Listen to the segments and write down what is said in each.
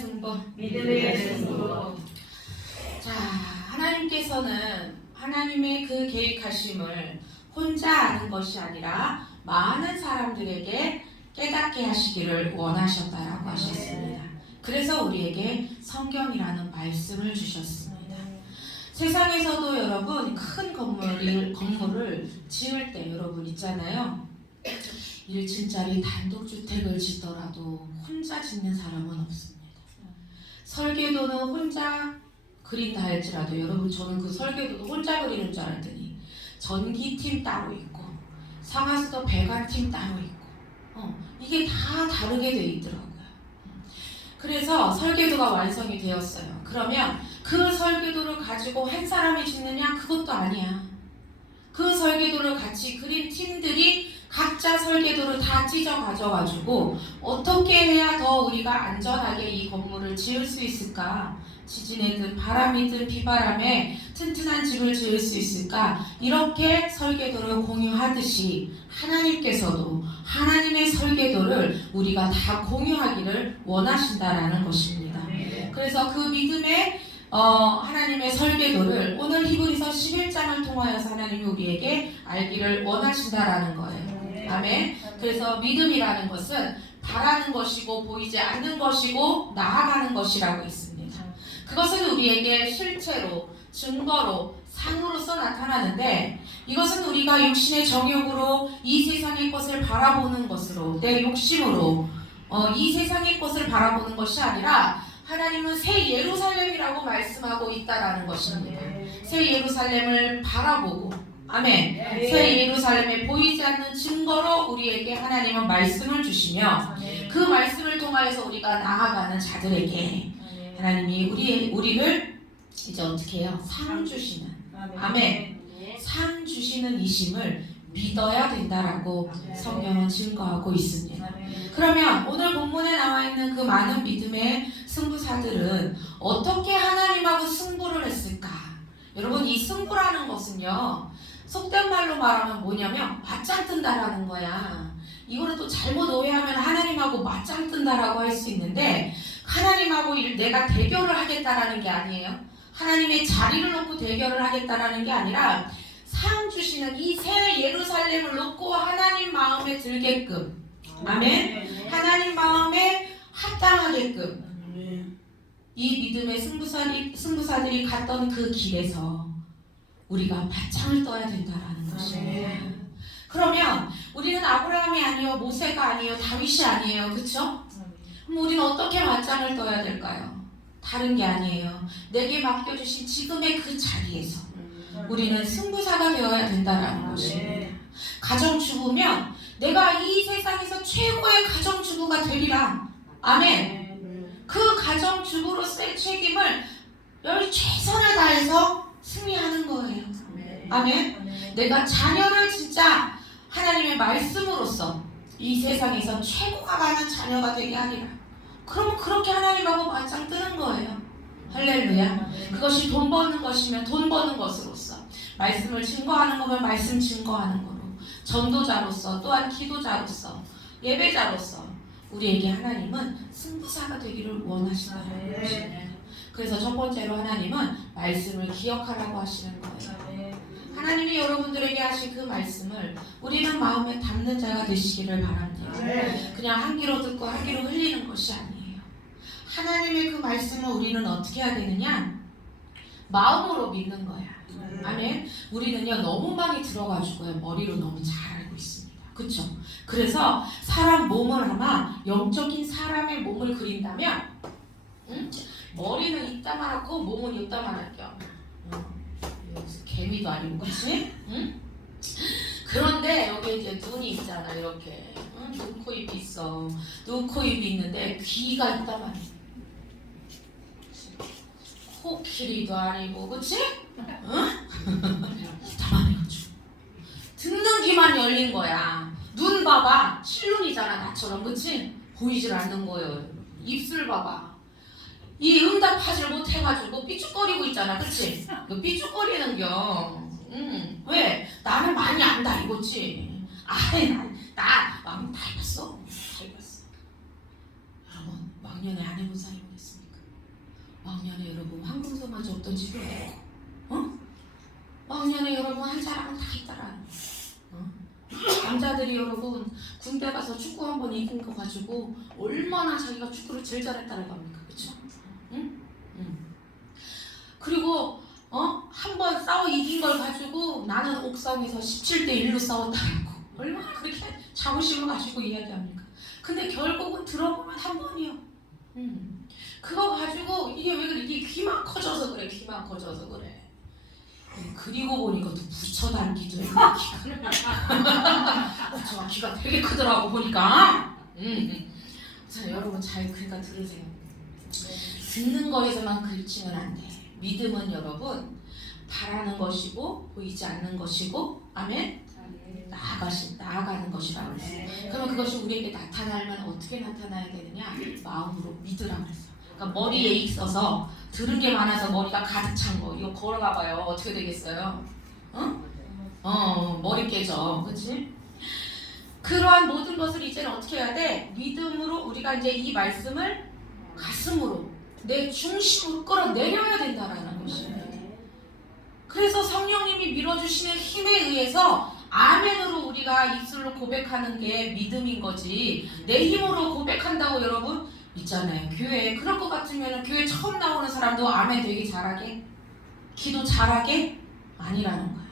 승부. 믿음의 승부. 자, 하나님께서는 하나님의 그 계획하심을 혼자 아는 것이 아니라 많은 사람들에게 깨닫게 하시기를 원하셨다라고 하셨습니다. 그래서 우리에게 성경이라는 말씀을 주셨습니다. 세상에서도 여러분 큰 건물을 지을 때 여러분 있잖아요. 1층짜리 단독주택을 짓더라도 혼자 짓는 사람은 없습니다. 설계도는 혼자 그린다 할지라도 여러분 저는 그 설계도도 혼자 그리는 줄 알았더니 전기팀 따로 있고 상하수도 배관팀 따로 있고 이게 다 다르게 돼 있더라고요. 그래서 설계도가 완성이 되었어요. 그러면 그 설계도를 가지고 한 사람이 짓느냐? 그것도 아니야. 그 설계도를 같이 그린 팀들이 각자 설계도를 다 찢어 가져가지고 어떻게 해야 더 우리가 안전하게 이 건물을 지을 수 있을까? 지진에든 바람이든 비바람에 튼튼한 집을 지을 수 있을까? 이렇게 설계도를 공유하듯이 하나님께서도 하나님의 설계도를 우리가 다 공유하기를 원하신다라는 것입니다. 그래서 그 믿음의 하나님의 설계도를 오늘 히브리서 11장을 통하여서 하나님이 우리에게 알기를 원하신다라는 거예요. 아멘. 그래서 믿음이라는 것은 바라는 것이고 보이지 않는 것이고 나아가는 것이라고 있습니다. 그것은 우리에게 실체로 증거로 상으로서 나타나는데 이것은 우리가 육신의 정욕으로 이 세상의 것을 바라보는 것으로 내 욕심으로 이 세상의 것을 바라보는 것이 아니라 하나님은 새 예루살렘이라고 말씀하고 있다라는 것입니다. 새 예루살렘을 바라보고 아멘. 새 예루살렘에 보이지 않는 증거로 우리에게 하나님은 말씀을 주시며 그 말씀을 통하여서 우리가 나아가는 자들에게 하나님이 우리를 이제 어떻게 해요? 상 주시는 아멘. 상 주시는 이심을 믿어야 된다라고 성경은 증거하고 있습니다. 그러면 오늘 본문에 나와 있는 그 많은 믿음의 승부사들은 어떻게 하나님하고 승부를 했을까? 여러분 이 승부라는 것은요 속된 말로 말하면 뭐냐면 맞짱 뜬다라는 거야. 이거를 또 잘못 오해하면 하나님하고 맞짱 뜬다라고 할 수 있는데 하나님하고 내가 대결을 하겠다라는 게 아니에요. 하나님의 자리를 놓고 대결을 하겠다라는 게 아니라 상 주시는 이 새 예루살렘을 놓고 하나님 마음에 들게끔 아멘. 하나님 마음에 합당하게끔 이 믿음의 승부사들이 갔던 그 길에서 우리가 맞짱을 떠야 된다라는 것입니다. 그러면 우리는 아브라함이 아니요 모세가 아니요 다윗이 아니에요. 그렇죠? 그럼 우리는 어떻게 맞짱을 떠야 될까요? 다른 게 아니에요. 내게 맡겨주신 지금의 그 자리에서 우리는 승부사가 되어야 된다라는 것입니다. 가정주부면 내가 이 세상에서 최고의 가정주부가 되리라. 아멘. 그 가정주부로서의 책임을 최선을 다해서 승리하는 거예요. 아멘. 내가 자녀를 진짜 하나님의 말씀으로써 이 세상에서 최고가 가는 자녀가 되게 하리라. 그러면 그렇게 하나님하고 맞짱 뜨는 거예요. 할렐루야. 그것이 돈 버는 것이면 돈 버는 것으로서 말씀을 증거하는 거면 말씀 증거하는 거로 전도자로서 또한 기도자로서 예배자로서 우리에게 하나님은 승부사가 되기를 원하시다는 것입니다. 그래서 첫 번째로 하나님은 말씀을 기억하라고 하시는 거예요. 하나님이 여러분들에게 하신 그 말씀을 우리는 마음에 담는 자가 되시기를 바랍니다. 그냥 한 귀로 듣고 한 귀로 흘리는 것이 아니에요. 하나님의 그 말씀을 우리는 어떻게 해야 되느냐? 마음으로 믿는 거야. 아멘. 우리는요 너무 많이 들어가지고요 머리로 너무 잘 알고 있습니다. 그렇죠? 그래서 사람 몸을 아마 영적인 사람의 몸을 그린다면 머리는 이따만하고 몸은 이따만할게요. 개미도 아니고 그렇지? 그런데 여기 이제 눈이 있잖아 이렇게 눈, 코, 입이 있어. 눈, 코, 입이 있는데 귀가 이따만해. 코 길이도 아니고 그치? 이따만해가지고 듣는 귀만 열린 거야. 눈 봐봐 실눈이잖아 나처럼 그치? 보이질 않는 거예요. 입술 봐봐 이 응답하지 못해가지고 삐죽거리고 있잖아 그치? 그 삐죽거리는겨 왜? 나는 많이 안다 이거지. 아이 나 많이 다 해봤어. 여러분 막년에 안 해본 사람이 있어. 왕년에 여러분 황금소마저 없던 집이 어디고, 왕년에 여러분 한 사람은 다 있더라. 남자들이 여러분 군대 가서 축구 한 번 이긴 거 가지고 얼마나 자기가 축구를 제일 잘했다고 합니까, 그렇죠? 응? 그리고 한 번 싸워 이긴 걸 가지고 나는 옥상에서 17대 1로 싸웠다고 얼마나 그렇게 자부심을 가지고 이야기합니까? 근데 결국은 들어보면 한 번이요. 그거 가지고 이게 왜 그래? 이게 귀만 커져서 그래. 귀만 커져서 그래. 그리고 보니까 또 붙여담기도 해. 귀가 되게 크더라고 보니까. 자, 여러분 잘 그러니까 들으세요. 듣는 거에서만 그치면 안 돼. 믿음은 여러분 바라는 것이고 보이지 않는 것이고, 아멘. 나아가는 것이라고 그랬어요. 그러면 그것이 우리에게 나타나려면 어떻게 나타나야 되느냐? 마음으로 믿으라고 그랬어요. 그러니까 머리에 있어서 들은 게 많아서 머리가 가득 찬 거, 이거 걸어가봐요. 어떻게 되겠어요? 머리 깨져, 그렇지? 그러한 모든 것을 이제는 어떻게 해야 돼? 믿음으로 우리가 이제 이 말씀을 가슴으로 내 중심으로 끌어내려야 된다라는 것입니다. 그래서 성령님이 밀어주시는 힘에 의해서 아멘으로 우리가 입술로 고백하는 게 믿음인 거지, 내 힘으로 고백한다고 여러분 있잖아요. 교회에 그럴 것 같으면 교회 처음 나오는 사람도 아멘 되게 잘하게, 기도 잘하게 아니라는 거야.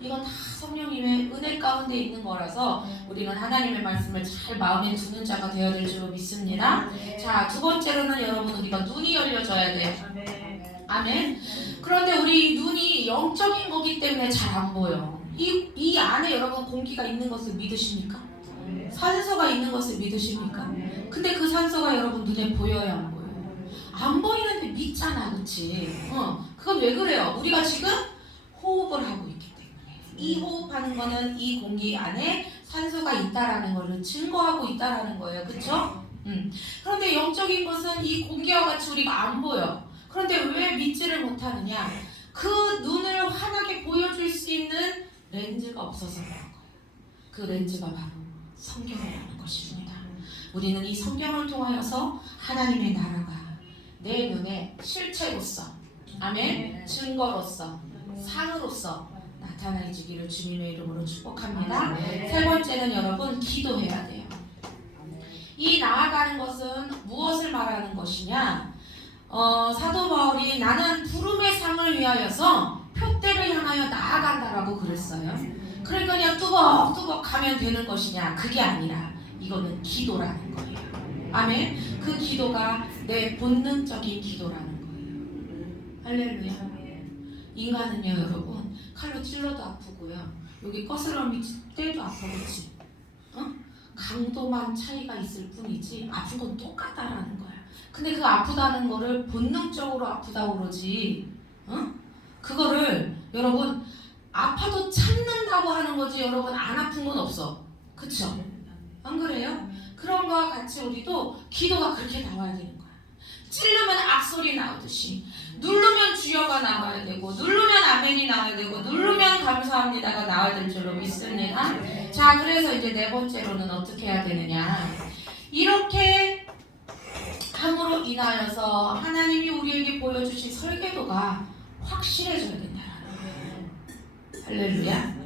이건 다 성령님의 은혜 가운데 있는 거라서 우리는 하나님의 말씀을 잘 마음에 두는 자가 되어야 될 줄 믿습니다. 자, 두 번째로는 여러분 우리가 눈이 열려져야 돼. 아멘. 그런데 우리 눈이 영적인 거기 때문에 잘 안 보여. 이 안에 여러분 공기가 있는 것을 믿으십니까? 산소가 있는 것을 믿으십니까? 근데 그 산소가 여러분 눈에 보여요, 안 보여요? 안 보이는데 믿잖아, 그치? 그건 왜 그래요? 우리가 지금 호흡을 하고 있기 때문에. 이 호흡하는 거는 이 공기 안에 산소가 있다라는 것을 증거하고 있다라는 거예요, 그쵸? 그런데 영적인 것은 이 공기와 같이 우리가 안 보여. 그런데 왜 믿지를 못하느냐? 그 눈을 환하게 보여줄 수 있는 렌즈가 없어서 그런 거예요. 그 렌즈가 바로 성경이라는 것입니다. 우리는 이 성경을 통하여서 하나님의 나라가 내 눈에 실체로서, 아멘, 증거로서, 상으로서 나타나지기를 주님의 이름으로 축복합니다. 세 번째는 여러분 기도해야 돼요. 이 나아가는 것은 무엇을 말하는 것이냐? 사도 바울이 나는 부름의 상을 위하여서 표대를 향하여 나아간다라고 그랬어요. 그러니까 그냥 뚜벅뚜벅 가면 되는 것이냐? 그게 아니라 이거는 기도라는 거예요. 아멘. 그 기도가 내 본능적인 기도라는 거예요. 할렐루야. 인간은요 여러분 칼로 찔러도 아프고요, 여기 거스러미 때도 아프겠지. 강도만 차이가 있을 뿐이지 아픈 건 똑같다라는 거야. 근데 그 아프다는 거를 본능적으로 아프다고 그러지, 그거를 여러분 아파도 참는다고 하는 거지, 여러분 안 아픈 건 없어. 그쵸? 안 그래요? 그런 거와 같이 우리도 기도가 그렇게 나와야 되는 거야. 찌르면 악소리 나오듯이 누르면 주여가 나와야 되고, 누르면 아멘이 나와야 되고, 누르면 감사합니다가 나와야 될 줄로 믿습니다. 자, 그래서 이제 네 번째로는 어떻게 해야 되느냐? 이렇게 함으로 인하여서 하나님이 우리에게 보여주신 설계도가 확실해져야 된다라는 거예요. 할렐루야.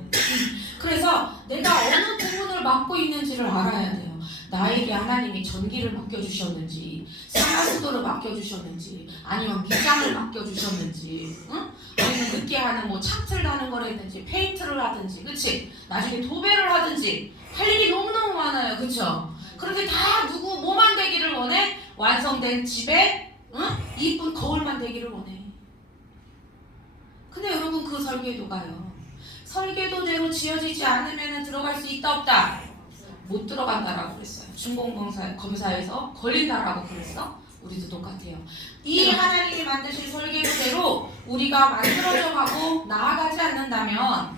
그래서 내가 어느 부분을 맡고 있는지를 알아야 돼요. 나에게 하나님이 전기를 맡겨주셨는지, 상하수도를 맡겨주셨는지, 아니면 미장을 맡겨주셨는지, 아니면 늦게 하는 뭐 차트를 하는 거라든지, 페인트를 하든지, 그치? 나중에 도배를 하든지 할 일이 너무너무 많아요, 그쵸? 그런데 다 누구 뭐만 되기를 원해? 완성된 집에 이쁜 거울만 되기를 원해. 근데 여러분 그 설계도가요, 설계도대로 지어지지 않으면 들어갈 수 있다 없다? 못 들어간다라고 그랬어요. 준공검사에서 걸린다라고 그랬어. 우리도 똑같아요. 이 하나님이 만드신 설계도대로 우리가 만들어져 가고 나아가지 않는다면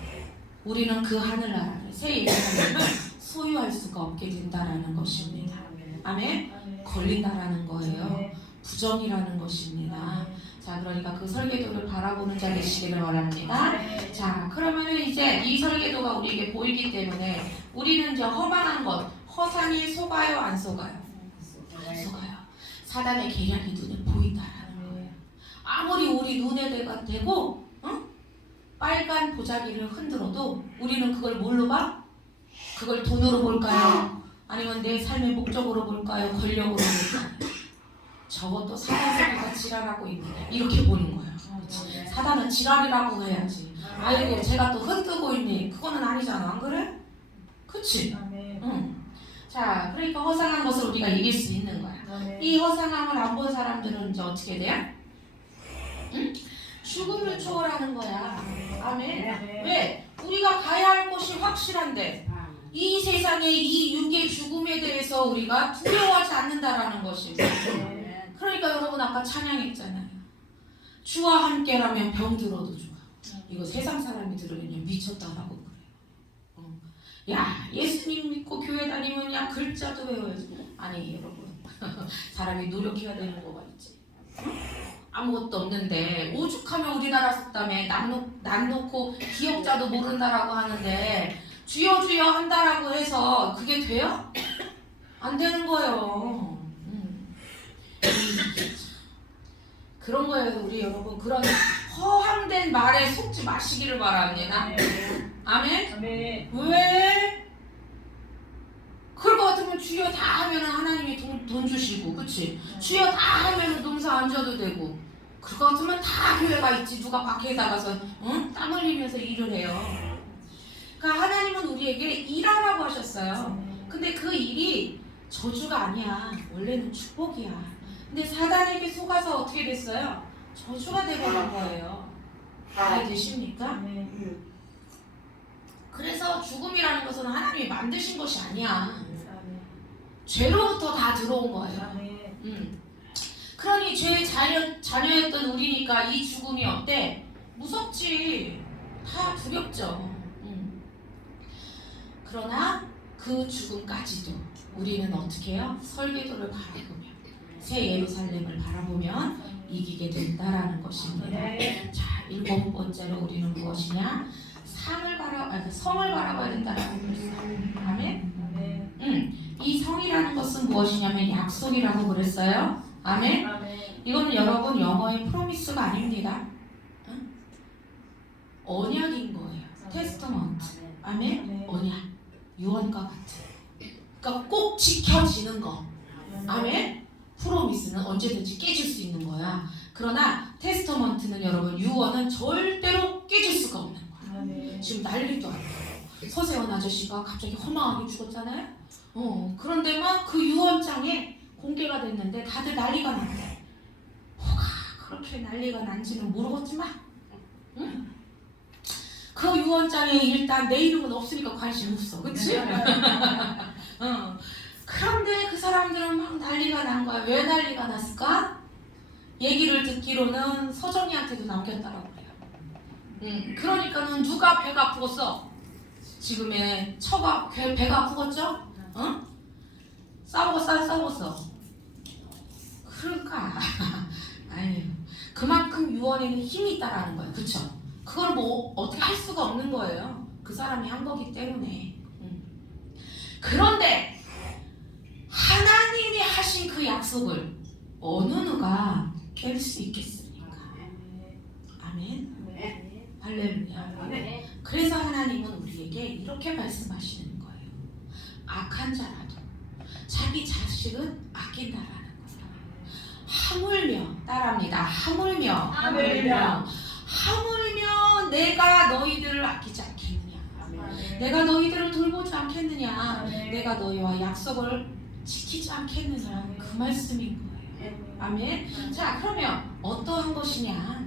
우리는 그 하늘나라를, 새 예루살렘을 소유할 수가 없게 된다라는 것입니다. 아멘. 걸린다라는 거예요. 부정이라는 것입니다. 자, 그러니까 그 설계도를 바라보는 자 되시기를 바랍니다. 자, 그러면은 이제 이 설계도가 우리에게 보이기 때문에 우리는 이제 허망한 것, 허상이 속아요, 안 속아요? 안 속아요. 사단의 계략이 눈에 보인다라는 거예요. 분해가 되고 빨간 보자기를 흔들어도 우리는 그걸 뭘로 봐? 그걸 돈으로 볼까요? 아니면 내 삶의 목적으로 볼까요? 권력으로 볼까요? 저것도 사단 세계가 지랄하고 있네. 이렇게 보는 거예요. 그치? 사단은 지랄이라고 해야지. 아이고 제가 또 흔들고 있니? 그거는 아니잖아. 안 그래? 그치? 응. 자, 그러니까 허상한 것을 우리가 이길 수 있는 거야. 이 허상함을 안 본 사람들은 이제 어떻게 돼요? 응? 죽음을 초월하는 거야. 아멘. 왜? 우리가 가야 할 곳이 확실한데 이 세상의 이 육의 죽음에 대해서 우리가 두려워하지 않는다라는 것입니다. 그러니까 여러분 아까 찬양했잖아요. 주와 함께라면 병들어도 좋아. 이거 세상 사람이 들으면 미쳤다라고 그래요. 야, 예수님 믿고 교회 다니면 야 글자도 외워야지. 아니 여러분 사람이 노력해야 되는 거가 있지. 아무것도 없는데 오죽하면 우리나라 속담에 남 놓고 기억자도 모른다라고 하는데 주여 주여 한다라고 해서 그게 돼요? 안 되는 거예요. 그런 거예요. 우리 여러분 그런 허황된 말에 속지 마시기를 바랍니다. 아멘? 왜? 그럴 것 같으면 주여 다 하면 하나님이 돈 주시고 그치? 주여 다 하면 농사 안 져도 되고 그럴 것 같으면 다 교회가 있지. 누가 밖에 나가서 땀 흘리면서 일을 해요. 그러니까 하나님은 우리에게 일하라고 하셨어요. 근데 그 일이 저주가 아니야. 원래는 축복이야. 근데 사단에게 속아서 어떻게 됐어요? 저주가 되버린 거예요. 이해되십니까? 그래서 죽음이라는 것은 하나님이 만드신 것이 아니야. 죄로부터 다 들어온 거예요. 그러니 죄의 자녀였던 우리니까 이 죽음이 어때? 무섭지. 다 두렵죠. 그러나 그 죽음까지도 우리는 어떻게 해요? 설계도를 바라보며 새 예루살렘을 바라보면 이기게 된다라는 것입니다. 자, 7번째로 우리는 무엇이냐? 성을 바라봐야 된다라고 그랬어요. 아멘? 이 성이라는 것은 무엇이냐면 약속이라고 그랬어요. 아멘? 이거는 여러분 영어의 프로미스가 아닙니다. 언약인 거예요. 테스터먼트. 아멘? 언약. 유언과 같은. 그러니까 꼭 지켜지는 거. 아멘? 프로미스는 언제든지 깨질 수 있는 거야. 그러나 테스터먼트는 여러분 유언은 절대로 깨질 수가 없는 거야. 지금 난리도 아니에요. 서세원 아저씨가 갑자기 허망하게 죽었잖아요. 그런데 막 그 유언장에 공개가 됐는데 다들 난리가 났대. 뭐가 그렇게 난리가 난지는 모르겠지만 그 유언장에 일단 내 이름은 없으니까 관심 없어. 그치? 그런데 그 사람들은 막 난리가 난 거야. 왜 난리가 났을까? 얘기를 듣기로는 서정이한테도 남겼다라고 해요. 그러니까는 누가 배가 아프겠어? 지금의 처가 배가 아프겠죠? 싸웠어. 그러니까 아니 그만큼 유언에는 힘이 있다라는 거예요. 그쵸? 그걸 뭐 어떻게 할 수가 없는 거예요. 그 사람이 한 거기 때문에. 그런데 하나님이 하신 그 약속을 어느 누가 깰 수 있겠습니까? 아멘. 할렐루야. 그래서 하나님은 우리에게 이렇게 말씀하시는 거예요. 악한 자라도 자기 자식은 아낀다라는 거예요. 하물며 따라합니다. 하물며 내가 너희들을 아끼지 않겠느냐? 내가 너희들을 돌보지 않겠느냐? 내가 너희와 약속을 지키지 않겠느냐? 그 말씀인 거예요. 아멘. 자, 그러면 어떠한 것이냐?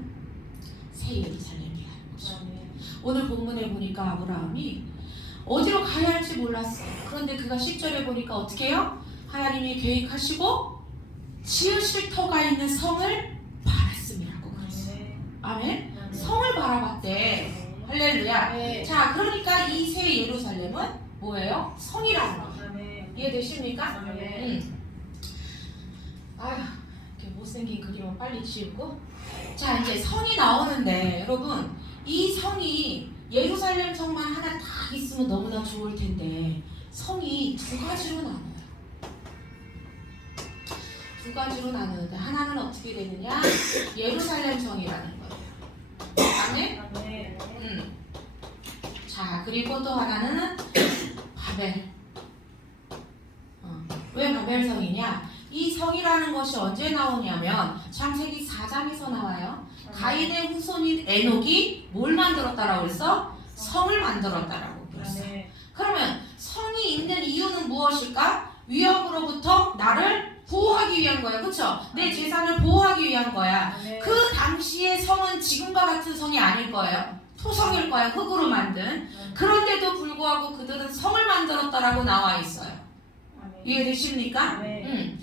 새 예루살렘이라는 것이에요. 오늘 본문에 보니까 아브라함이 어디로 가야 할지 몰랐어요. 그런데 그가 10절에 보니까 어떻게 해요? 하나님이 계획하시고 지으실 터가 있는 성을 바랐음이라고 그랬어요. 아멘. 성을 바라봤대. 할렐루야. 자, 그러니까 이 새 예루살렘은 뭐예요? 성이라는 거예요. 이해되십니까? 아휴, 이렇게 못생긴 그림은 빨리 지우고. 자, 이제 성이 나오는데 여러분 이 성이 예루살렘 성만 하나 딱 있으면 너무나 좋을 텐데 성이 두 가지로 나눠요. 두 가지로 나누는데 하나는 어떻게 되느냐? 예루살렘 성이라는 거예요. 아멘? 아멘. 자, 그리고 또 하나는 바벨. 왜 바벨성이냐? 이 성이라는 것이 언제 나오냐면 창세기 4장에서 나와요. 가인의 후손인 에녹이 뭘 만들었다라고 그랬어? 성을 만들었다라고 그랬어. 아멘. 그러면 성이 있는 이유는 무엇일까? 위협으로부터 나를 보호하기 위한 거야. 그쵸? 내 재산을 보호하기 위한 거야. 아멘. 그 당시의 성은 지금과 같은 성이 아닐 거예요. 토성일 거야. 흙으로 만든. 그런데도 불구하고 그들은 성을 만들었다라고 나와 있어요. 아멘. 이해되십니까? 네.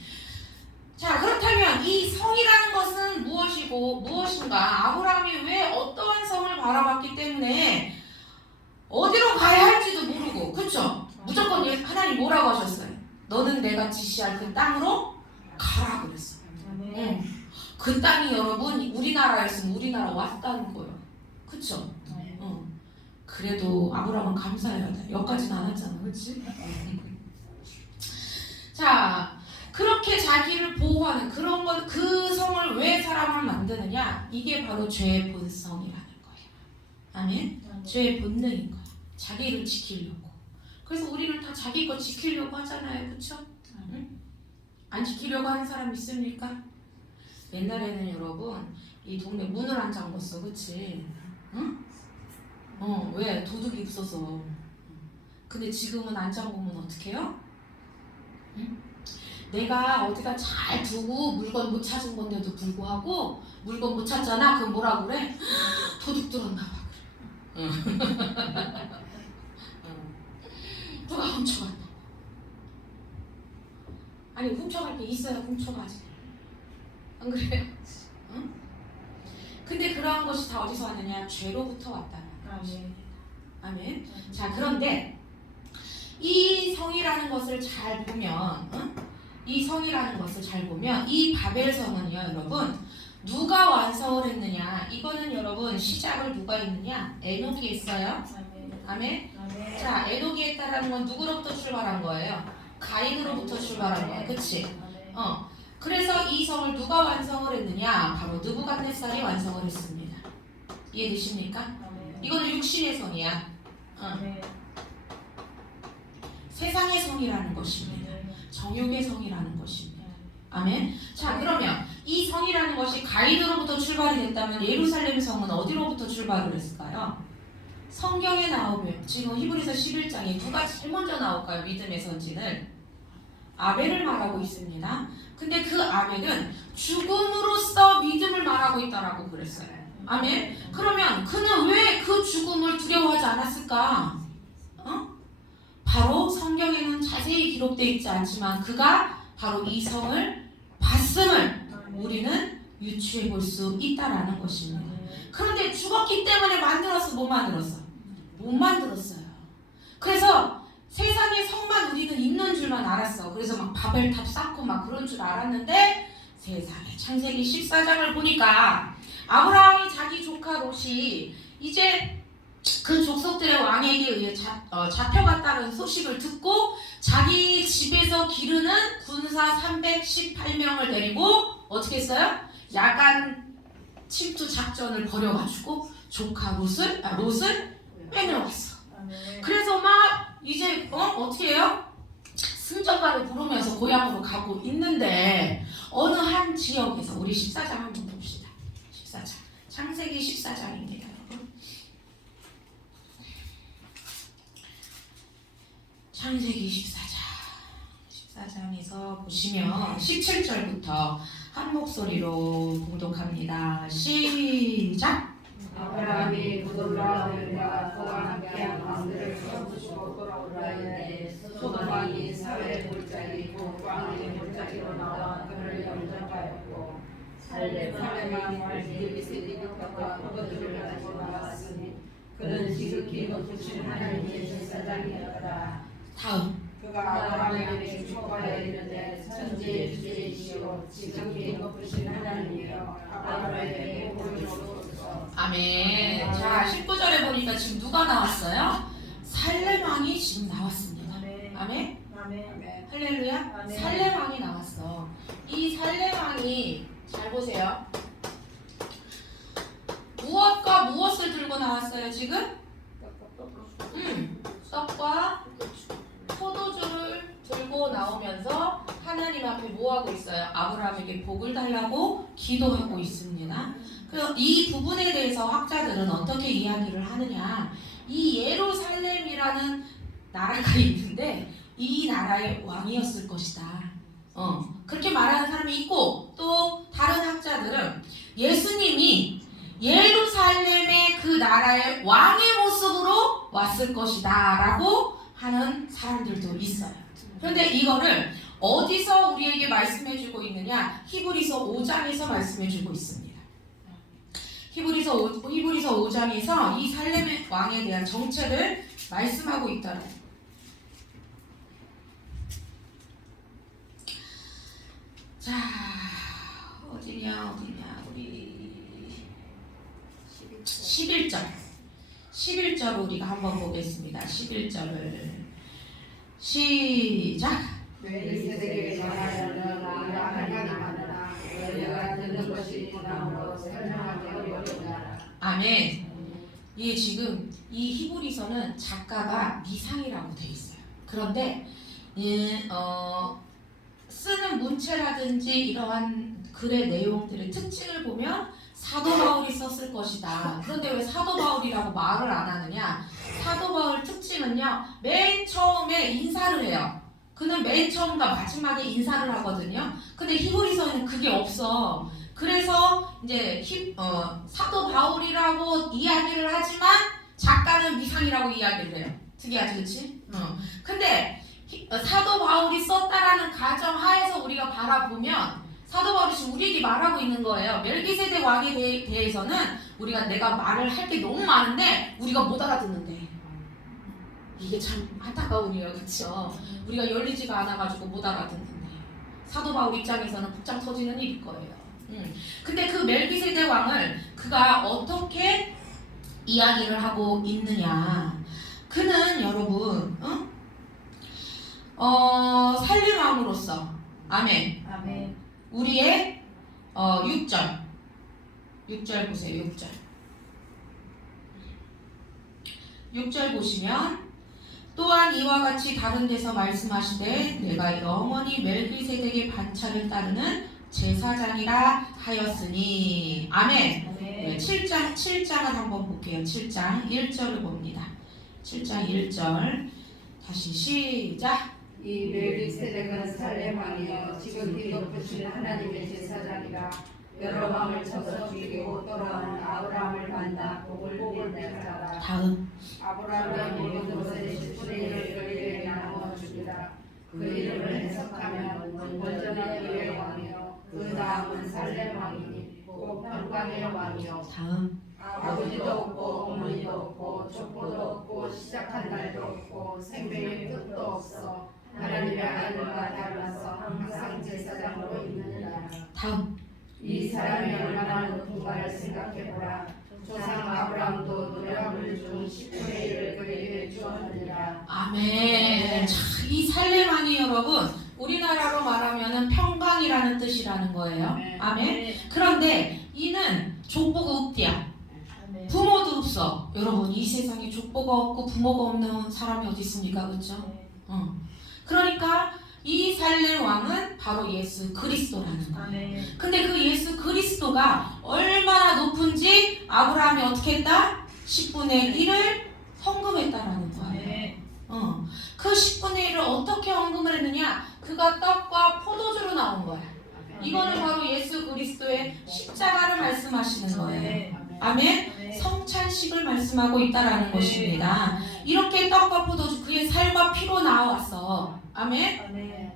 자, 그렇다면 이 성이라는 것은 무엇인가? 아브라함이 왜 어떠한 성을 바라봤기 때문에 어디로 가야 할지도 모르고, 그쵸? 무조건 하나님 뭐라고 하셨어요? 너는 내가 지시할 그 땅으로 가라 그랬어. 아멘. 그 땅이 여러분 우리나라였으면 우리나라 왔다는 거예요. 그쵸? 아멘. 그래도 아브라함은 감사해야 돼. 여기까지는 안 왔잖아. 그치? 자, 그렇게 자기를 보호하는 그런 것, 그 성을 왜 사람을 만드느냐? 이게 바로 죄의 본성이라는 거예요. 아멘? 죄의 본능인 거예요. 자기를 지키려고. 그래서 우리는 다 자기 거 지키려고 하잖아요. 그쵸? 응? 안 지키려고 하는 사람 있습니까? 옛날에는 여러분 이 동네 문을 안 잠궜어. 그치? 응? 왜? 도둑이 없어서. 근데 지금은 안 잠그면 어떡해요? 응? 내가 어디다 잘 두고 물건 못 찾은 건데도 불구하고 물건 못 찾잖아. 그럼 뭐라 그래? 도둑 들었나 봐. 그래. 누가 훔쳐갔나 봐. 아니 훔쳐갈 게 있어야 훔쳐가지. 안 그래요? 응? 근데 그러한 것이 다 어디서 왔느냐? 죄로부터 왔다는 것입니다. 아멘. 자, 그런데 이 성이라는 것을 잘 보면, 이 성이라는 것을 잘 보면 이 바벨성은요, 여러분 누가 완성을 했느냐? 이거는 여러분 시작을 누가 했느냐? 에녹이 했어요. 아멘. 아멘. 자, 에녹이 했다라는 건 누구로부터 출발한 거예요? 가인으로부터 출발한 거예요. 그치? 아멘. 그래서 이 성을 누가 완성을 했느냐? 바로 느부갓네살이 완성을 했습니다. 이해되십니까? 아멘. 이거는 육신의 성이야. 아멘. 세상의 성이라는 것입니다. 정욕의 성이라는 것입니다. 아멘. 자, 그러면 이 성이라는 것이 가인으로부터 출발이 됐다면 예루살렘 성은 어디로부터 출발을 했을까요? 성경에 나오면 지금 히브리서 11장에 누가 제일 먼저 나올까요? 믿음의 선진을 아벨을 말하고 있습니다. 근데 그 아벨은 죽음으로써 믿음을 말하고 있다라고 그랬어요. 아멘. 그러면 그는 왜 그 죽음을 두려워하지 않았을까? 바로 성경에는 자세히 기록되어 있지 않지만 그가 바로 이 성을 봤음을 우리는 유추해 볼 수 있다라는 것입니다. 그런데 죽었기 때문에 만들었어? 못 만들었어? 못 만들었어요. 그래서 세상의 성만 우리는 있는 줄만 알았어. 그래서 막 바벨탑 쌓고 막 그런 줄 알았는데 세상에 창세기 14장을 보니까 아브라함이 자기 조카 롯이 이제 그 족속들의 왕에게 의해 잡혀갔다는 소식을 듣고 자기 집에서 기르는 군사 318명을 데리고 어떻게 했어요? 야간 침투 작전을 벌여가지고 조카 롯을 빼내왔어. 그래서 막 이제 어떻게 해요? 승전가를 부르면서 고향으로 가고 있는데 어느 한 지역에서 우리 14장 한번 봅시다. 14장 창세기 14장입니다. 창세기 14장에서 보시면 17절부터 한 목소리로 봉독합니다. 시작! 아브라함이 부돌라오면과 그와 함께한 왕들을 세우시고 돌아오라는데 소돔왕이 사회 골짜기고 왕의 골짜기로 나와 그를 영접하였고 살렘왕이 멜기세덱과 그들을 가지고 나왔으니 그는 지극히 높으신 하나님의 제사장이었다. 다음 그가 아브라함에게 축복하여 이르되 천지의 주제이시오 지극히 높으신 하나님이여 아브라함에게 복을 주옵소서. 아멘. 자 19절에 보니까 지금 누가 나왔어요? 살렘왕이 지금 나왔습니다. 아멘. 아멘. 할렐루야. 아멘. 살렘왕이 나왔어. 이 살렘왕이 잘 보세요. 무엇과 무엇을 무엇을 들고 나왔어요 지금? 떡과 포도주를 들고 나오면서 하나님 앞에 뭐 하고 있어요? 아브라함에게 복을 달라고 기도하고 있습니다. 그래서 이 부분에 대해서 학자들은 어떻게 이야기를 하느냐? 이 예루살렘이라는 나라가 있는데 이 나라의 왕이었을 것이다. 그렇게 말하는 사람이 있고, 또 다른 학자들은 예수님이 예루살렘의 그 나라의 왕의 모습으로 왔을 것이다 라고 하는 사람들도 있어요. 그런데 이거를 어디서 우리에게 말씀해주고 있느냐? 히브리서 5장에서 말씀해주고 있습니다. 히브리서 5장에서 이 살렘의 왕에 대한 정체를 말씀하고 있더래요. 자, 어디냐 우리 11절 우리가 한번 보겠습니다. 11절을 시작. 멜기세덱의 전하여는 하나님 하느라 너희가 듣는 것이 문함으로 설명하기 어려우니라. 아멘. 이 지금 이 히브리서는 작가가 미상이라고 돼 있어요. 그런데 쓰는 문체라든지 이러한 글의 내용들의 특징을 보면 사도 바울이 썼을 것이다. 그런데 왜 사도 바울이라고 말을 안 하느냐? 사도 바울 특징은요, 맨 처음에 인사를 해요. 그는 맨 처음과 마지막에 인사를 하거든요. 근데 히브리서에는 그게 없어. 그래서 이제 사도 바울이라고 이야기를 하지만 작가는 미상이라고 이야기를 해요. 특이하지, 그렇지? 근데 사도 바울이 썼다라는 가정 하에서 우리가 바라보면 사도 바울이 지금 우리에게 말하고 있는 거예요. 멜기세덱 왕에 대해서는 내가 말을 할 게 너무 많은데 우리가 못 알아듣는데, 이게 참 안타까운 일이에요, 그렇죠? 우리가 열리지가 않아가지고 못 알아듣는데 사도 바울 입장에서는 복장 터지는 일일 거예요. 근데 그 멜기세덱 왕을 그가 어떻게 이야기를 하고 있느냐? 그는 여러분, 살림왕으로서, 아멘. 아멘. 우리의 6절 보세요. 6절 보시면, 또한 이와 같이 다른 데서 말씀하시되 내가 영원히 멜기세덱의 반차를 따르는 제사장이라 하였으니. 아멘. 네, 7장을 한번 볼게요. 7장 1절을 봅니다. 7장 1절 다시 시작. 이 멜기세덱은 살렘 왕이여 지극히 높으신 하나님의 제사장이라. 여러 왕을 쳐서 죽이고 돌아온 아브라함을 만나 복을 빌는 자라. 다음. 아브라함의 모든 것의 10분의 1을 그에게 나누어 주리라. 그 이름을 해석하면 먼저는 이의 왕이요 그 다음은 살렘 왕이니 곧 평강의 왕이요. 다음. 아버지도 없고 어머니도 없고 족보도 없고 시작한 날도 없고 생명의 끝도 없어 하나님의 아들과 닮아서 항상 제사장으로 있느니라. 다음. 이 사람이 얼마나 높은가를 생각해보라. 조상 아브라함도 노력을 준 10분의 1을 그에게 주었느니라. 아멘. 자, 이 살렘 왕이 여러분, 우리나라로 말하면은 평강이라는 뜻이라는 거예요. 아멘. 그런데 이는 족보가 없디야. 아멘. 부모도 없어. 여러분, 이 세상에 족보가 없고 부모가 없는 사람이 어디 있습니까? 그렇죠? 그러니까 이 살렘 왕은 바로 예수 그리스도라는 거예요. 아멘. 근데 그 예수 그리스도가 얼마나 높은지 아브라함이 어떻게 했다? 10분의 1을 헌금했다라는 거예요. 그 10분의 1을 어떻게 헌금을 했느냐? 그가 떡과 포도주로 나온 거야. 이거는 바로 예수 그리스도의 십자가를 말씀하시는 거예요. 아멘. 성찬식을 말씀하고 있다라는 것입니다. 이렇게 떡과 포도주, 그의 살과 피로 나왔어. 아멘.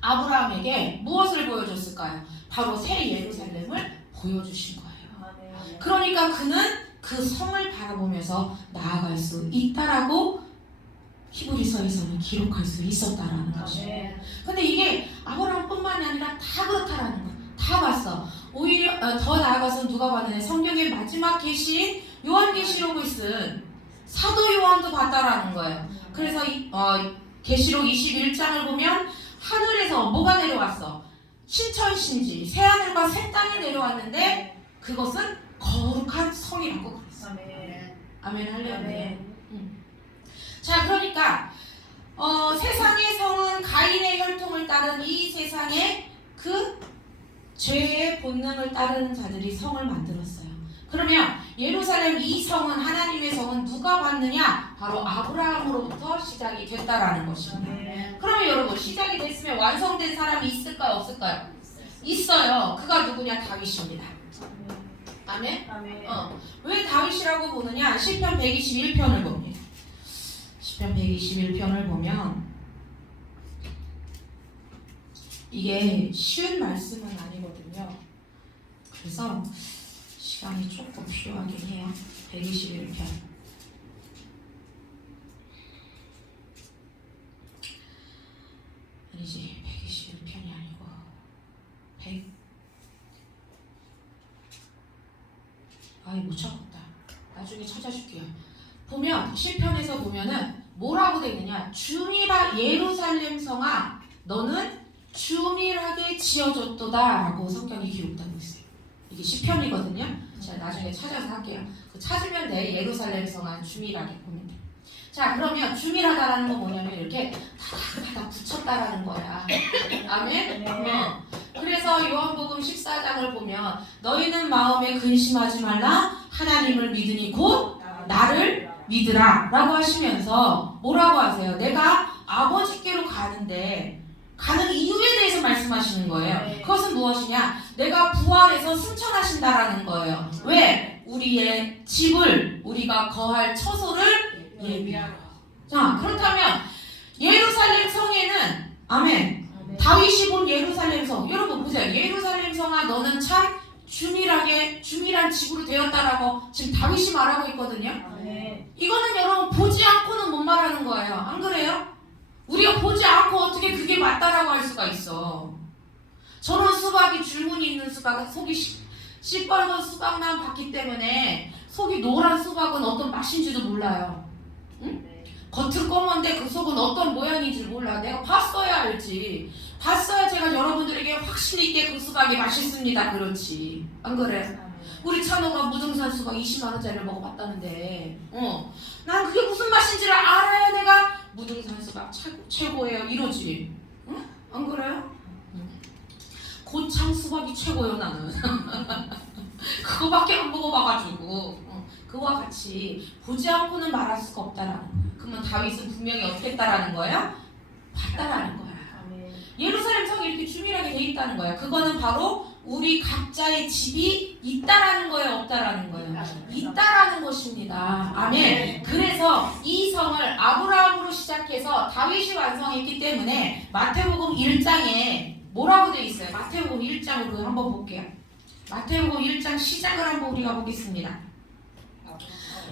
아브라함에게 무엇을 보여줬을까요? 바로 새 예루살렘을 보여주신 거예요. 그러니까 그는 그 성을 바라보면서 나아갈 수 있다라고 히브리서에서는 기록할 수 있었다라는 것이에요. 근데 이게 아브라함뿐만이 아니라 다 그렇다라는 거예요. 다 봤어. 오히려 더 나아가서 누가 봤느냐? 성경의 마지막 계시인 요한계시록을 쓴 사도 요한도 봤다라는 거예요. 그래서 계시록 21장을 보면 하늘에서 뭐가 내려왔어? 신천신지, 새하늘과 새 땅이 내려왔는데 그것은 거룩한 성이라고 그랬어요. 아멘. 아멘 할렐루야. 아멘. 자, 그러니까 세상의 성은 가인의 혈통을 따른 이 세상의 그 죄의 본능을 따르는 자들이 성을 만들었어요. 그러면 예루살렘 이 성은, 하나님의 성은 누가 받느냐? 바로 아브라함으로부터 시작이 됐다라는 것입니다. 아멘. 그러면 여러분, 시작이 됐으면 완성된 사람이 있을까요? 없을까요? 있어요. 그가 누구냐? 다윗입니다. 아멘? 아멘. 왜 다윗이라고 보느냐? 시편 121편을 봅니다. 시편 121편을 보면 이게 쉬운 말씀은 아니거든요. 그래서 시간이 조금 필요하긴 해요. 121편. 아니지, 121편이 아니고 100. 아이, 못 찾았다. 나중에 찾아줄게요. 보면 시편에서 보면은 뭐라고 되어 있느냐? 주미라 예루살렘 성아, 너는 주밀하게 지어졌도다라고 성경이 기록되고 있어요. 이게 시편이거든요. 제가 나중에 찾아서 할게요. 그 찾으면 돼. 예루살렘 성아 주밀하게 보면 돼. 자, 그러면 주밀하다라는 건 뭐냐면 이렇게 다닥다닥 붙였다라는 거야. 아멘? 그래서 요한복음 14장을 보면 너희는 마음에 근심하지 말라, 하나님을 믿으니 곧 나를 믿으라 라고 하시면서 뭐라고 하세요? 내가 아버지께로 가는 이유에 대해서 말씀하시는 거예요. 그것은 무엇이냐? 내가 부활해서 승천하신다라는 거예요. 왜? 우리의 집을, 우리가 거할 처소를 예비하러. 자, 그렇다면 예루살렘 성에는 아멘. 다윗이 본 예루살렘 성, 여러분 보세요. 예루살렘 성아, 너는 참 주밀한 집으로 되었다라고 지금 다윗이 말하고 있거든요. 이거는 여러분 보지 않고는 못 말하는 거예요. 안 그래요? 우리가 보지 않고 어떻게 그게 맞다라고 할 수가 있어. 저런 수박이 줄무늬 있는 수박, 속이 시뻘건 수박만 봤기 때문에 속이 노란 수박은 어떤 맛인지도 몰라요. 응? 겉은 검은데 그 속은 어떤 모양인지 몰라. 내가 봤어야 알지. 봤어야 제가 여러분들에게 확신 있게 그 수박이 맛있습니다. 그렇지. 안 그래? 우리 찬호가 무등산 수박 20만 원짜리를 먹어봤다는데, 난 그게 무슨 맛인지를 알아야 내가 무등산 수박 최고예요 이러지. 응? 안 그래요? 고창 수박이 최고예요 나는. 그거밖에 안 먹어봐가지고 그와 같이 보지 않고는 말할 수가 없다라는 거예요. 그러면 다윗은 분명히 어떻게 했다라는 거예요? 봤다라는 거예요. 예루살렘 성이 이렇게 주밀하게 돼 있다는 거예요. 그거는 바로 우리 각자의 집이 있다라는 거예요, 없다라는 거예요? 있다라는 것입니다. 아멘. 그래서 이 성을 아브라함으로 시작해서 다윗이 완성했기 때문에 마태복음 1장에 뭐라고 되어 있어요? 마태복음 1장으로 한번 볼게요. 마태복음 1장 시작을 한번 우리가 보겠습니다.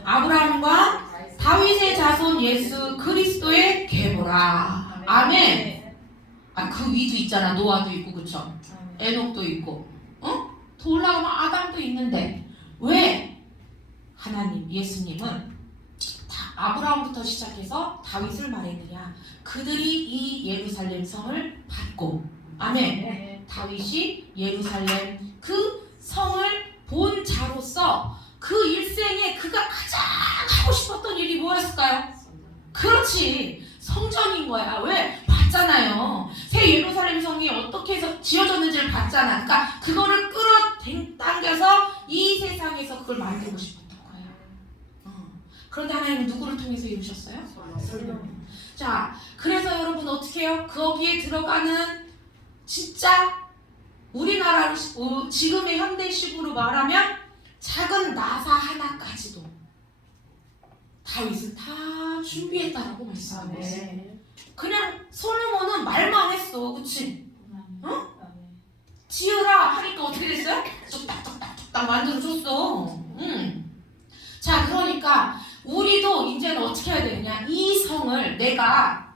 아브라함과 다윗의 자손 예수 그리스도의 계보라. 아멘. 그 위도 있잖아. 노아도 있고, 그쵸? 에녹도 있고, 더 올라가면 아담도 있는데 왜 하나님, 예수님은 다 아브라함부터 시작해서 다윗을 말했느냐? 그들이 이 예루살렘 성을 받고, 아멘. 다윗이 예루살렘 그 성을 본 자로서 그 일생에 그가 가장 하고 싶었던 일이 뭐였을까요? 그렇지, 성전인 거야. 왜? 봤잖아요. 새 예루살렘 성이 어떻게 해서 지어졌는지를 봤잖아. 그러니까 그거를 끌어당겨서 이 세상에서 그걸 만들고 싶었던 거예요. 그런데 하나님은 누구를 통해서 이루셨어요? 자, 그래서 여러분 어떻게 해요? 거기에 들어가는 진짜 우리나라로 지금의 현대식으로 말하면 작은 나사 하나까지도 다윗은 다 준비했다라고 말씀하고 있어요. 그냥 솔로몬은 말만 했어, 그치? 지으라 하니까 어떻게 됐어요? 뚝딱뚝딱 만들어줬어. 자, 그러니까 우리도 이제는 어떻게 해야 되느냐? 이 성을 내가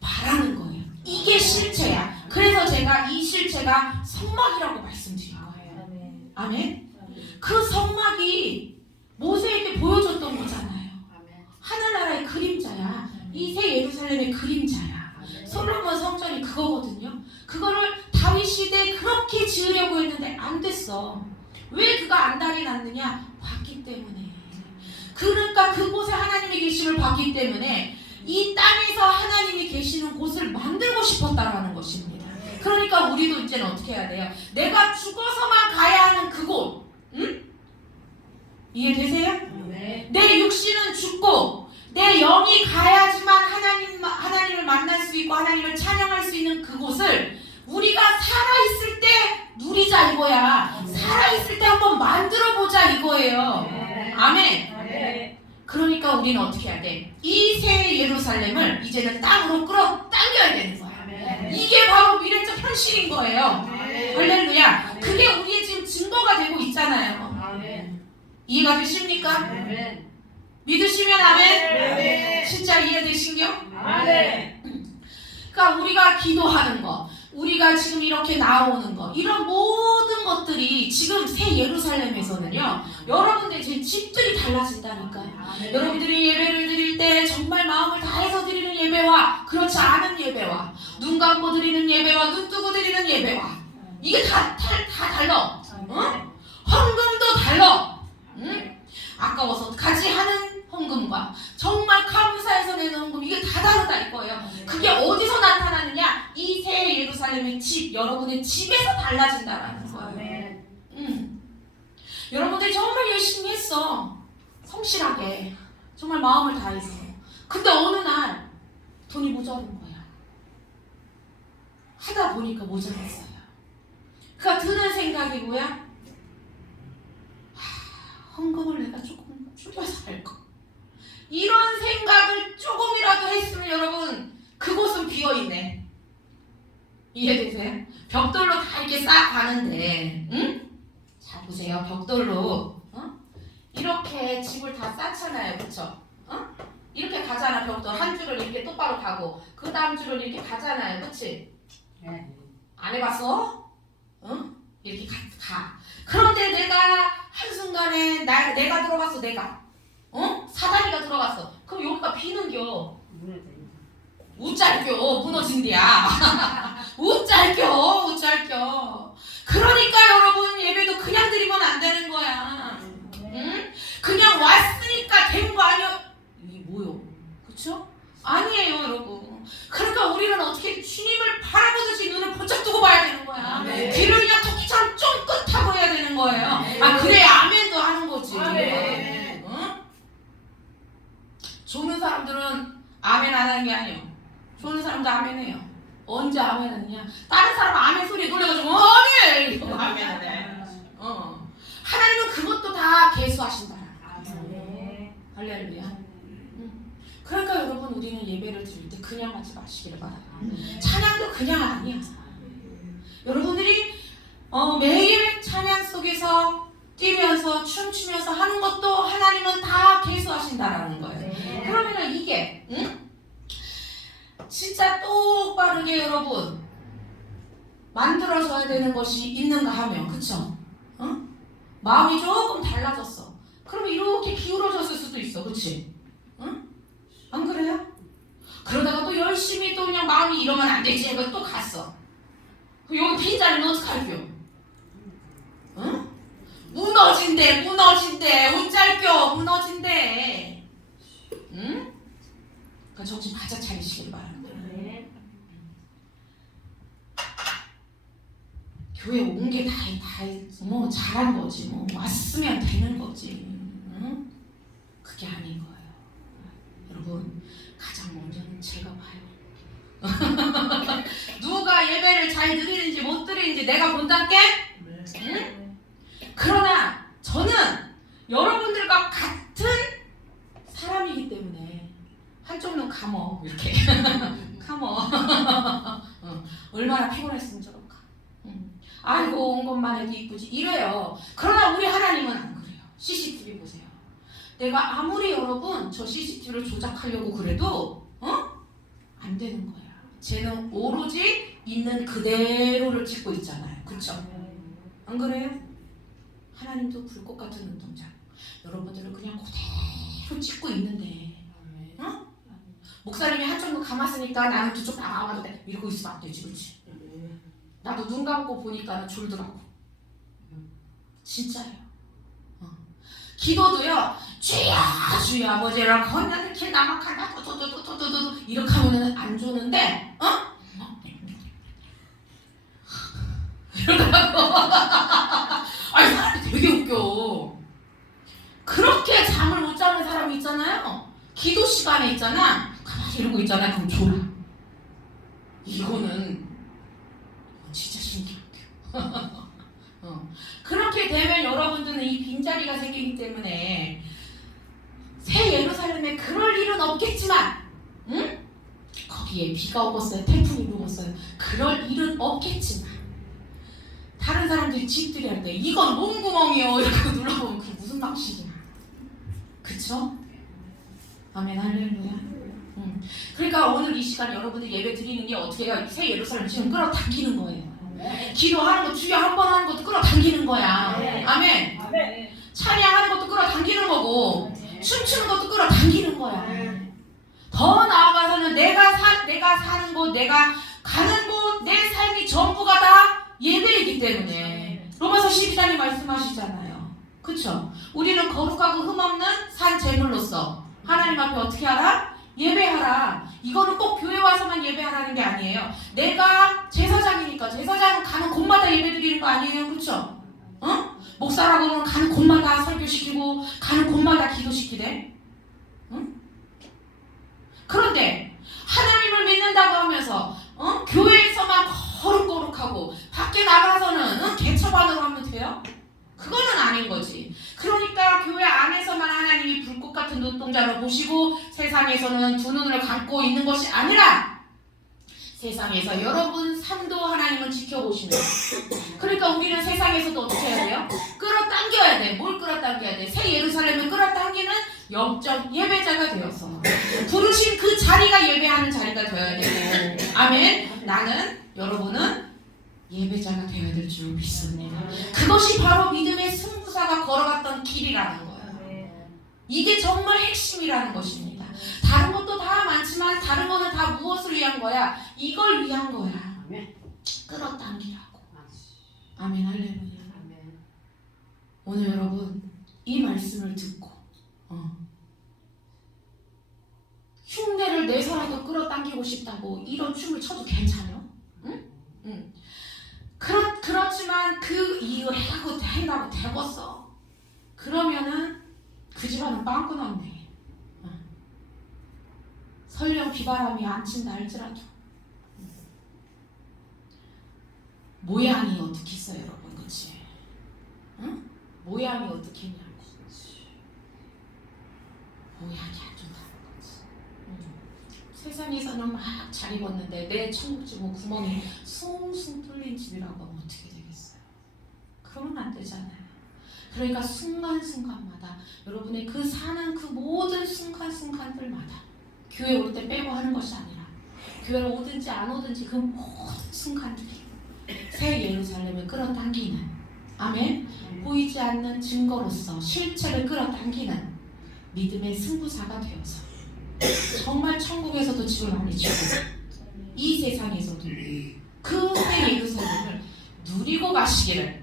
바라는 거예요. 이게 실체야. 그래서 제가 이 실체가 성막이라고 말씀드린 거예요. 아멘? 그 성막이 모세에게 보여줬던 거잖아요. 하늘나라의 그림자야. 이 새 예루살렘의 그림자야. 솔로몬 성전이 그거거든요. 그거를 다윗 시대에 그렇게 지으려고 했는데 안 됐어. 왜 그가 우리가 안달이 났느냐? 봤기 때문에. 그러니까 그곳에 하나님의 계심을 봤기 때문에 이 땅에서 하나님이 계시는 곳을 만들고 싶었다라는 것입니다. 그러니까 우리도 이제는 어떻게 해야 돼요? 내가 죽어서만 가야 하는 그곳, 응? 이해되세요? 네. 내 육신은 죽고 내 영이 가야지만 하나님을 만날 수 있고 하나님을 찬양할 수 있는 그곳을 우리가 살아있을 때 누리자 이거야. 살아있을 때 한번 만들어보자 이거예요. 아멘. 네. 그러니까 우리는 어떻게 해야 돼? 이 새 예루살렘을 이제는 땅으로 끌어당겨야 되는 거야. 이게 바로 미래적 현실인 거예요. 할렐루야. 그게 우리의 지금 증거가 되고 있잖아요. 아멘. 이해가 되십니까? 아멘. 믿으시면 아멘. 네. 진짜 이해되신겨? 아멘. 그러니까 우리가 기도하는 거, 우리가 지금 이렇게 나오는 거, 이런 모든 것들이 지금 새 예루살렘에서는요, 여러분들 지금 집들이 달라진다니까요. 여러분들이 예배를 드릴 때 정말 마음을 다해서 드리는 예배와 그렇지 않은 예배와 눈 감고 드리는 예배와 눈 뜨고 드리는 예배와 이게 다 달라. 응? 헌금도 달라. 응? 아까워서 가지 하는 헌금과 정말 감사해서 내는 헌금 이게 다 다르다 이거예요. 그게 어디서 나타나느냐? 이 새 예루살렘의 집, 여러분의 집에서 달라진다라는 거예요. 아멘. 여러분들이 정말 열심히 했어. 성실하게. 정말 마음을 다해서. 근데 어느 날 돈이 모자른 거야. 하다 보니까 모자랐어요. 그러니까 드는 생각이 뭐야? 헌금을 내가 조금 줄여서 할 거. 이런 생각을 조금이라도 했으면 여러분 그곳은 비어있네. 이해되세요? 벽돌로 다 이렇게 쌓아 가는데, 응? 자 보세요. 벽돌로 이렇게 집을 다 쌓잖아요. 그쵸? 이렇게 가잖아. 벽돌 한 줄을 이렇게 똑바로 가고 그 다음 줄을 이렇게 가잖아요. 그치? 네. 안 해봤어? 응? 이렇게 가. 그런데 내가 한순간에 내가 들어갔어. 내가 사다리가 들어갔어. 그럼 여기가 비는겨. 우짤겨. 무너진대야. 우짤겨. 그러니까 여러분 예배도 그냥 드리면 안 되는 거야. 응? 그냥 왔으니까 된 거 아니야. 이게 뭐요? 그쵸? 아니에요 여러분. 그러니까 우리는 어떻게 주님을 바라보듯이 눈을 번쩍 뜨고 봐야 되는 거야. 네. 귀를 그냥 토끼처럼 쫑긋하고 해야 되는 거예요. 네. 아 그래야 아멘도 하는 거지. 아멘. 응? 조는 사람들은 아멘 안 하는 게 아니에요. 조는 사람도 아멘 해요. 언제 아멘 하느냐? 다른 사람 아멘 소리에 놀래가지고 아멘! 이러고 아멘 하네. 하나님은 그것도 다 계수하신다. 할렐루야. 그러니까 여러분 우리는 예배를 드릴 때 그냥 하지 마시기를 바라요. 찬양도 그냥 아니야. 여러분들이 매일 찬양 속에서 뛰면서 춤추면서 하는 것도 하나님은 다 계수하신다라는 거예요. 그러면은 이게 진짜 똑바르게 여러분 만들어져야 되는 것이 있는가 하면 그쵸? 마음이 조금 달라졌어. 그럼 이렇게 기울어졌을 수도 있어. 그치? 안 그래요? 그러다가 또 열심히 또 그냥 마음이 이러면 안 되지 해서 또 갔어. 여기 빈자리는 어떡할게요? 무너진대. 웃잘겨. 무너진대. 응? 그러니까 정신 바짝 차리시길 바랍니다. 교회 온 게 다 뭐 잘한 거지. 뭐 왔으면 되는 거지. 응? 그게 아닌 거예요. 여러분 가장 먼저는 제가 봐요. 누가 예배를 잘 드리는지 못 드리는지 내가 본다께? 응? 그러나 저는 여러분들과 같은 사람이기 때문에 한쪽 눈 감어 이렇게 감어. 얼마나 피곤했으면 저럴까. 아이고 온 것만 해도 이쁘지 이래요. 그러나 우리 하나님은 안 그래요. CCTV 보세요. 내가 아무리 여러분 저 CCTV를 조작하려고 그래도 안 되는 거야. 쟤는 오로지 있는 그대로를 찍고 있잖아요. 그쵸? 안 그래요? 하나님도 불꽃 같은 눈동자. 여러분들은 그냥 그대로 찍고 있는데 목사님이 한쪽 눈 감았으니까 나는 두쪽 다 감아도 돼. 이러고 있으면 안 되지. 그치? 나도 눈 감고 보니까 졸더라고. 진짜예요. 기도도요. 주여 주여 아버지를 건너는 길 나막한다 도도도도도도 이렇게 하면은 안 좋는데 이렇게 하고 아니 사람이 되게 웃겨. 그렇게 잠을 못 자는 사람이 있잖아요. 기도 시간에 있잖아. 가만히 이러고 있잖아. 그럼 졸아. 이거는 진짜 신기해요. 그렇게 되면 여러분들은 이 빈자리가 생기기 때문에 새 예루살렘에 그럴 일은 없겠지만 거기에 비가 오겠어요. 태풍이 불었어요. 그럴 일은 없겠지만 다른 사람들이 집들이 할 때 이건 몽구멍이요 이렇게 눌러보면 그게 무슨 방식이야. 그쵸? 아멘 할렐루야. 그러니까 오늘 이 시간 여러분들 예배 드리는 게 어떻게 해요? 새 예루살렘 지금 끌어당기는 거예요. 기도하는 거 주여 한 번 하는 것도 끌어당기는 거야. 아멘. 찬양하는 것도 끌어당기는 거고 춤추는 것도 끌어당기는 거야. 더 나아가서는 내가 사는 곳, 내가 가는 곳, 내 삶이 전부가 다 예배이기 때문에 로마서 12장에 말씀하시잖아요. 그쵸? 우리는 거룩하고 흠없는 산 제물로서 하나님 앞에 어떻게 하라? 예배하라. 이거는 꼭 교회 와서만 예배하라는 게 아니에요. 내가 제사장이니까 제사장은 가는 곳마다 예배 드리는 거 아니에요. 그쵸? 목사라고는 가는 곳마다 설교시키고 가는 곳마다 기도시키대. 그런데 하나님을 믿는다고 하면서 교회에서만 거룩거룩하고 밖에 나가서는 개처반으로 하면 돼요? 그거는 아닌 거지. 그러니까 교회 안에서만 하나님이 불꽃 같은 눈동자로 보시고 세상에서는 두 눈을 감고 있는 것이 아니라 세상에서 여러분 삶도 하나님은 지켜보시는 거예요. 그러니까 우리는 세상에서도 어떻게 해야 돼요? 끌어당겨야 돼. 뭘 끌어당겨야 돼? 새 예루살렘을 끌어당기는 영적 예배자가 되어서 부르신 그 자리가 예배하는 자리가 되어야 되고 아멘. 나는 여러분은 예배자가 되어야 될 줄 믿습니다. 그것이 바로 믿음의 승부사가 걸어갔던 길이라는 거예요. 이게 정말 핵심이라는 것입니다. 다른 것도 다 많지만 다른 거는 다 무엇을 위한 거야? 이걸 위한 거야. 끌어당기라고. 아멘 할렐루야. 오늘 여러분 이 말씀을 듣고 흉내를 내서라도 끌어당기고 싶다고 이런 춤을 춰도 괜찮아요? 응? 그렇지만 그 이거 한다고 되겠어. 그러면은 그 집안은 빵꾸 났네. 설령 비바람이 안 친다 할지라도 모양이 어떻게 있어요 여러분. 그치? 응? 모양이 어떻게 있냐고. 모양이 안 좋다는 거지. 세상에서는 막 잘 입었는데 내 천국집은 구멍이 숭숭 뚫린 집이라고 하면 어떻게 되겠어요? 그러면 안 되잖아요. 그러니까 순간순간마다 여러분의 그 사는 그 모든 순간순간들마다 교회 올 때 빼고 하는 것이 아니라 교회를 오든지 안 오든지 그 모든 순간들이 새 예루살렘을 끌어당기는 아멘. 보이지 않는 증거로서 실체를 끌어당기는 믿음의 승부사가 되어서 정말 천국에서도 집을 많이 주고 이 세상에서도 그 새 예루살렘을 누리고 가시기를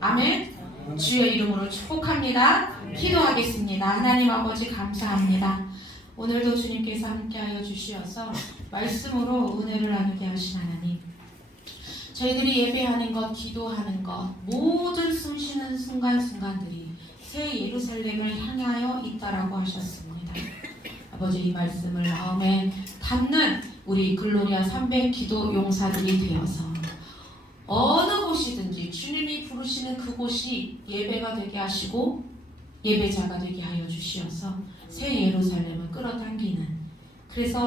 아멘. 주의 이름으로 축복합니다. 기도하겠습니다. 하나님 아버지 감사합니다. 오늘도 주님께서 함께하여 주시어서 말씀으로 은혜를 나누게 하신 하나님, 저희들이 예배하는 것, 기도하는 것, 모든 숨쉬는 순간순간들이 새 예루살렘을 향하여 있다라고 하셨습니다. 아버지 이 말씀을 마음에 담는 우리 글로리아 300 기도 용사들이 되어서 어느 곳이든지 주님이 부르시는 그곳이 예배가 되게 하시고 예배자가 되게 하여 주시어서 새 예루살렘을 끌어당기는, 그래서